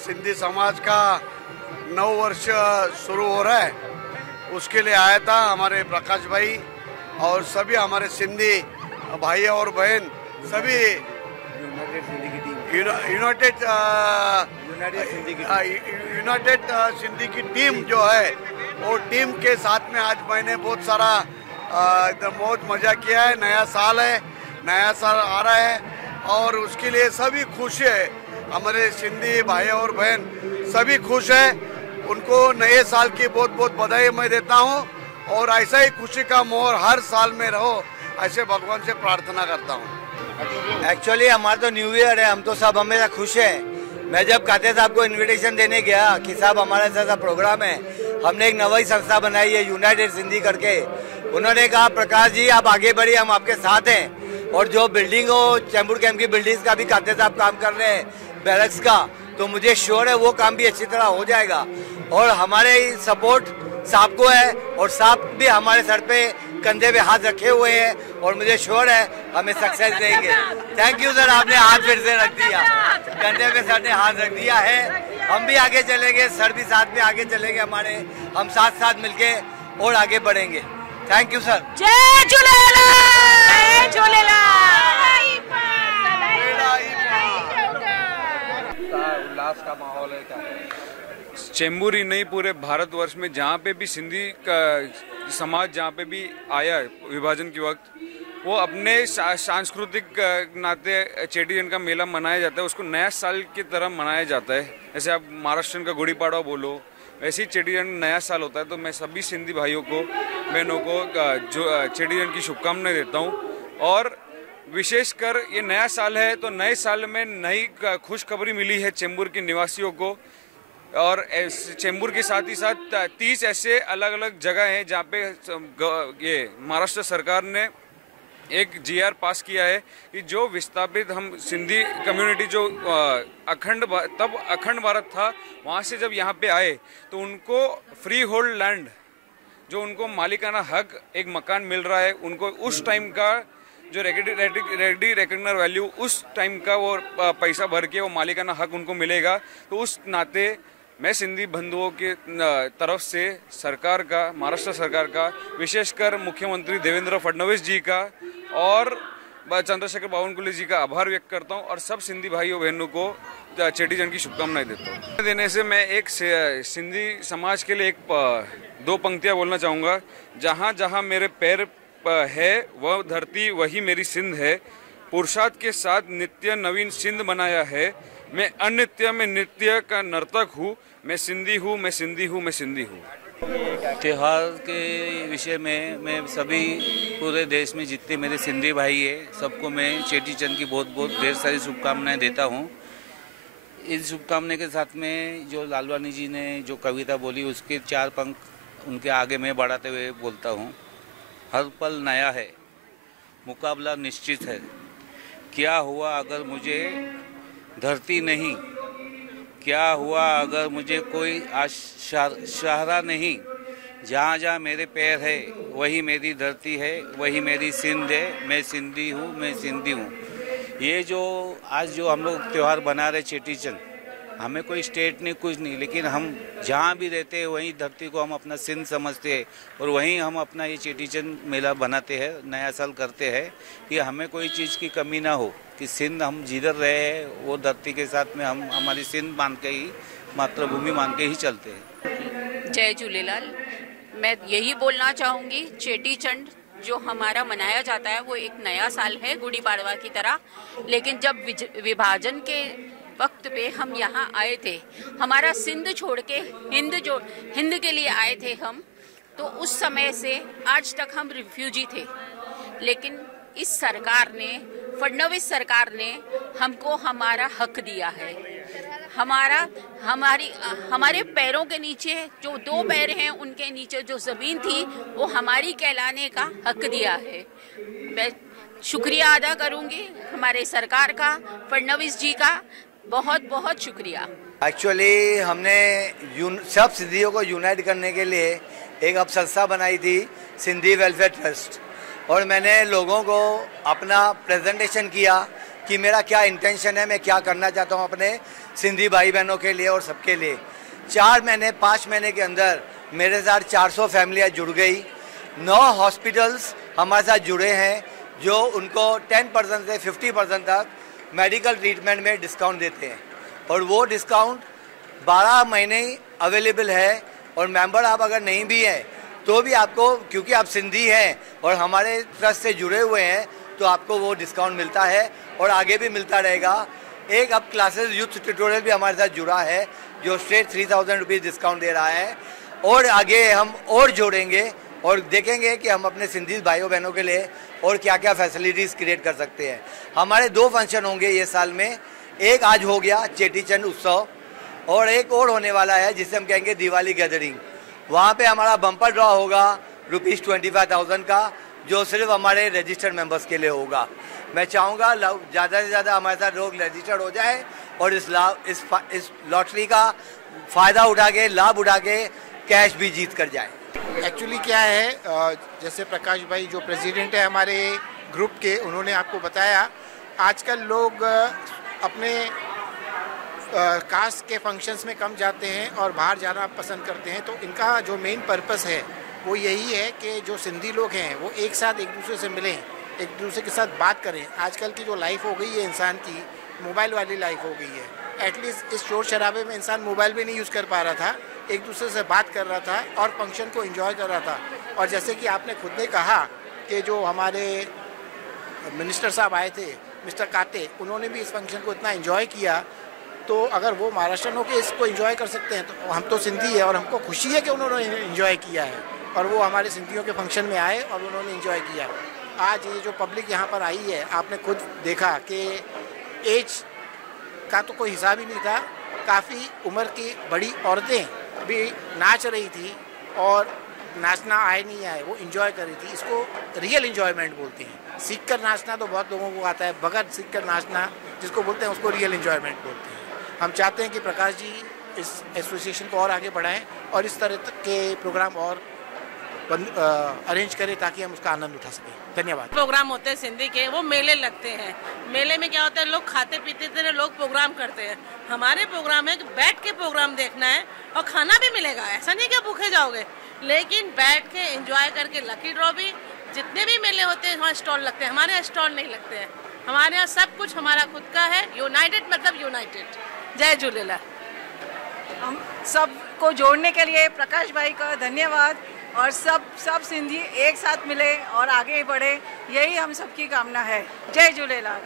सिंधी समाज का 9 वर्ष शुरू हो रहा है, उसके लिए आया था हमारे प्रकाश भाई और सभी हमारे सिंधी भाई और बहन, सभी यूनाइटेड सिंधी की टीम जो है, वो टीम के साथ में आज मैंने बहुत सारा एकदम बहुत मजा किया है। नया साल है, नया साल आ रहा है और उसके लिए सभी खुश है। हमारे सिंधी भाई और बहन सभी खुश है, उनको नए साल की बहुत बहुत बधाई मैं देता हूँ और ऐसा ही खुशी का मोहर हर साल में रहो, ऐसे भगवान से प्रार्थना करता हूँ। एक्चुअली हमारा तो न्यू ईयर है, हम तो सब हमेशा खुश हैं। मैं जब काते साहब को इनविटेशन देने गया कि साहब हमारा ऐसा प्रोग्राम है, हमने एक नई संस्था बनाई है यूनाइटेड सिंधी करके, उन्होंने कहा प्रकाश जी आप आगे बढ़िए, हम आपके साथ हैं। और जो बिल्डिंग हो चैम्बूर कैंप की बिल्डिंग्स का भी काते साहब काम कर रहे हैं, बैरक्स का, तो मुझे श्योर है वो काम भी अच्छी तरह हो जाएगा। और हमारे सपोर्ट साहब को है और साहब भी हमारे सर पे कंधे पे हाथ रखे हुए हैं और मुझे श्योर है हमें सक्सेस देंगे। थैंक यू सर, आपने हाथ फिर से रख दिया, कंधे पे सर ने हाथ रख दिया है। हम भी आगे चलेंगे, सर भी साथ में आगे चलेंगे हमारे, हम साथ साथ मिलके और आगे बढ़ेंगे। Thank you sir. जय झूलेलाल, जय झूलेलाल। उल्लास का माहौल है क्या? चेंबूर ही नहीं, पूरे भारतवर्ष में जहाँ पे भी सिंधी का समाज जहाँ पे भी आया विभाजन के वक्त, वो अपने सांस्कृतिक नाते चेटीचंड का मेला मनाया जाता है, उसको नया साल की तरह मनाया जाता है। जैसे आप महाराष्ट्र का गुड़ी पाड़वा बोलो, वैसे ही चेटीचंड नया साल होता है। तो मैं सभी सिंधी भाइयों को, बहनों को जो चेटीचंड की शुभकामनाएं देता हूँ। और विशेषकर ये नया साल है तो नए साल में नई खुशखबरी मिली है चेंबूर के निवासियों को। और चेंबूर के साथ ही साथ 30 ऐसे अलग अलग जगह हैं जहाँ पे ये महाराष्ट्र सरकार ने एक GR पास किया है कि जो विस्थापित हम सिंधी कम्युनिटी जो अखंड भारत था, वहाँ से जब यहाँ पे आए तो उनको फ्री होल्ड लैंड, जो उनको मालिकाना हक एक मकान मिल रहा है, उनको उस टाइम का जो रेडी रेकग्नाइज वैल्यू उस टाइम का वो पैसा भर के वो मालिकाना हक उनको मिलेगा। तो उस नाते मैं सिंधी बंधुओं के तरफ से सरकार का, महाराष्ट्र सरकार का, विशेषकर मुख्यमंत्री देवेंद्र फडणवीस जी का और चंद्रशेखर बावनकुळे जी का आभार व्यक्त करता हूं और सब सिंधी भाइयों बहनों को चेटीचंड की शुभकामनाएं देता हूं। देने से मैं एक सिंधी समाज के लिए एक 2 पंक्तियां बोलना चाहूँगा। जहाँ जहाँ मेरे पैर है वह धरती वही मेरी सिंध है, पुरुषार्थ के साथ नित्य नवीन सिंध बनाया है, मैं अनित्य में नित्य का नर्तक हूँ, मैं सिंधी हूँ, मैं सिंधी हूँ, मैं सिंधी हूँ। त्योहार के विषय में मैं सभी पूरे देश में जितने मेरे सिंधी भाई है सबको मैं चेटीचंड की बहुत बहुत ढेर सारी शुभकामनाएं देता हूँ। इस शुभकामनाएं के साथ में जो लालवानी जी ने जो कविता बोली उसके 4 पंख उनके आगे मैं बढ़ाते हुए बोलता हूँ। हर पल नया है, मुकाबला निश्चित है, क्या हुआ अगर मुझे धरती नहीं, क्या हुआ अगर मुझे कोई सहारा नहीं, जहाँ जहाँ मेरे पैर है वही मेरी धरती है, वही मेरी सिंध है, मैं सिंधी हूँ, मैं सिंधी हूँ। ये जो आज जो हम लोग त्यौहार बना रहे चेटीचंड, हमें कोई स्टेट नहीं कुछ नहीं, लेकिन हम जहाँ भी रहते हैं वहीं धरती को हम अपना सिंध समझते हैं और वहीं हम अपना ये चेटीचंड मेला बनाते हैं, नया साल करते हैं कि हमें कोई चीज़ की कमी ना हो, कि सिंध हम जिधर रहे हैं वो धरती के साथ में हम हमारी सिंध मान के ही, मातृभूमि मान के ही चलते हैं। जय झूलेलाल। मैं यही बोलना चाहूँगी, चेटीचंड जो हमारा मनाया जाता है वो एक नया साल है गुड़ी पाड़वा की तरह, लेकिन जब विभाजन के वक्त पे हम यहाँ आए थे, हमारा सिंध छोड़ के हिंद के लिए आए थे हम, तो उस समय से आज तक हम रिफ्यूजी थे। लेकिन इस सरकार ने, फडणवीस सरकार ने हमको हमारा हक दिया है। हमारे पैरों के नीचे जो 2 पैर हैं उनके नीचे जो ज़मीन थी वो हमारी कहलाने का हक दिया है। मैं शुक्रिया अदा करूँगी हमारे सरकार का, फडणवीस जी का बहुत बहुत शुक्रिया। एक्चुअली हमने सब सिंधियों को यूनाइट करने के लिए एक अब संस्था बनाई थी, सिंधी वेलफेयर ट्रस्ट, और मैंने लोगों को अपना प्रेजेंटेशन किया कि मेरा क्या इंटेंशन है, मैं क्या करना चाहता हूँ अपने सिंधी भाई बहनों के लिए और सबके लिए। 5 महीने के अंदर मेरे साथ 400 फैमिलियाँ जुड़ गई। 9 हॉस्पिटल्स हमारे साथ जुड़े हैं जो उनको 10% से 50% तक मेडिकल ट्रीटमेंट में डिस्काउंट देते हैं, और वो डिस्काउंट 12 महीने अवेलेबल है। और मेंबर आप अगर नहीं भी हैं तो भी आपको, क्योंकि आप सिंधी हैं और हमारे ट्रस्ट से जुड़े हुए हैं, तो आपको वो डिस्काउंट मिलता है और आगे भी मिलता रहेगा। एक अब क्लासेस यूथ ट्यूटोरियल भी हमारे साथ जुड़ा है जो स्ट्रेट 3000 रुपीज़ डिस्काउंट दे रहा है, और आगे हम और जोड़ेंगे और देखेंगे कि हम अपने सिंधी भाइयों बहनों के लिए और क्या क्या फैसिलिटीज़ क्रिएट कर सकते हैं। हमारे 2 फंक्शन होंगे ये साल में, एक आज हो गया चेटीचंड उत्सव, और एक और होने वाला है जिसे हम कहेंगे दिवाली गैदरिंग। वहाँ पे हमारा बम्पर ड्रॉ होगा ₹25,000 का, जो सिर्फ हमारे रजिस्टर्ड मेंबर्स के लिए होगा। मैं चाहूँगा ज़्यादा से ज़्यादा हमारे साथ लोग रजिस्टर्ड हो जाए और इस लॉटरी का फ़ायदा उठा के, लाभ उठा के कैश भी जीत कर जाए। एक्चुअली क्या है, जैसे प्रकाश भाई जो प्रेसिडेंट है हमारे ग्रुप के, उन्होंने आपको बताया आजकल लोग अपने कास्ट के फंक्शंस में कम जाते हैं और बाहर जाना पसंद करते हैं। तो इनका जो मेन पर्पस है वो यही है कि जो सिंधी लोग हैं वो एक साथ एक दूसरे से मिलें, एक दूसरे के साथ बात करें। आजकल की जो लाइफ हो गई है इंसान की, मोबाइल वाली लाइफ हो गई है। एटलीस्ट इस शोर शराबे में इंसान मोबाइल भी नहीं यूज़ कर पा रहा था, एक दूसरे से बात कर रहा था और फंक्शन को एंजॉय कर रहा था। और जैसे कि आपने खुद ने कहा कि जो हमारे मिनिस्टर साहब आए थे, मिस्टर काटे, उन्होंने भी इस फंक्शन को इतना एंजॉय किया। तो अगर वो महाराष्ट्र होकर इसको एंजॉय कर सकते हैं तो हम तो सिंधी है और हमको खुशी है कि उन्होंने एंजॉय किया है, और वो हमारे सिंधियों के फंक्शन में आए और उन्होंने एंजॉय किया। आज ये जो पब्लिक यहाँ पर आई है, आपने खुद देखा कि एज का तो कोई हिसाब ही नहीं था। काफ़ी उम्र की बड़ी औरतें भी नाच रही थी, और नाचना आए नहीं आए वो एंजॉय कर रही थी। इसको रियल एंजॉयमेंट बोलते हैं। सीख कर नाचना तो बहुत लोगों को आता है, बगैर सीख कर नाचना जिसको बोलते हैं उसको रियल एंजॉयमेंट बोलते हैं। हम चाहते हैं कि प्रकाश जी इस एसोसिएशन को और आगे बढ़ाएं और इस तरह के प्रोग्राम और अरेंज करें ताकि हम उसका आनंद उठा सकें। धन्यवाद। प्रोग्राम होते हैं सिंधी के, वो मेले लगते हैं। मेले में क्या होता है, लोग खाते पीते थे, लोग प्रोग्राम करते हैं। हमारे प्रोग्राम है कि बैठ के प्रोग्राम देखना है और खाना भी मिलेगा। ऐसा नहीं कि भूखे जाओगे, लेकिन बैठ के एंजॉय करके। लकी ड्रॉ भी, जितने भी मेले होते हैं वहाँ स्टॉल लगते हैं। हमारे यहाँ स्टॉल नहीं लगते हैं, हमारे यहाँ सब कुछ हमारा खुद का है। यूनाइटेड मतलब यूनाइटेड। जय झूलेलाल। हम सबको जोड़ने के लिए प्रकाश भाई का धन्यवाद, और सब सिंधी एक साथ मिले और आगे बढ़े, यही हम सबकी कामना है। जय झूलेलाल।